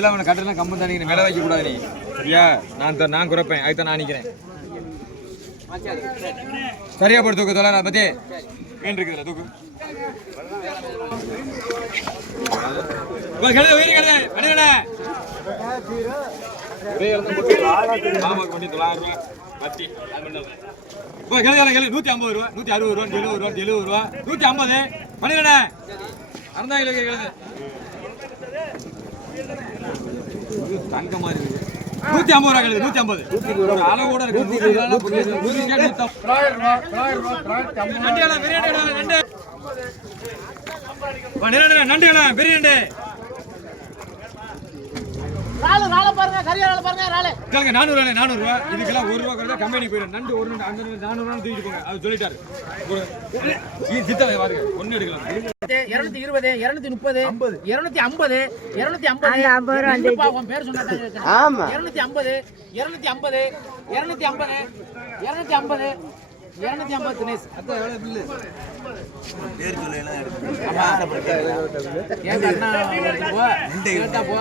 எல்லாம் அவனை கட்டலாம் கம்பம் தானே மேலே வைக்க கூடாது நீ சரியா? நான் குறைப்பேன் அதுதான் நான் நினைக்கிறேன். சரியா போட்டு தூக்கு தொலை பத்தி மீன் இருக்குதுல தூக்கு $150 $160 $170 $150 பண்ணிடுறேன். அறந்தாங்க தங்க மாதிரி $150 $150 அளவோட நண்டு பிரியாணி $400 இதுக்கெல்லாம் $1 கம்பெனி போயிடும். நண்டு ஒரு நண்டு $400 தூக்கிட்டு போங்க அது சொல்லிட்டாரு. ஒன்னு எடுக்கலாம். 220 230 250 250 பேர் சொன்னா 250 250 250 250 250 தினேஷ் அத எவ்வளவு பில்லு பேர் சொல்ல எல்லாம் ஆமா கேட்டா போ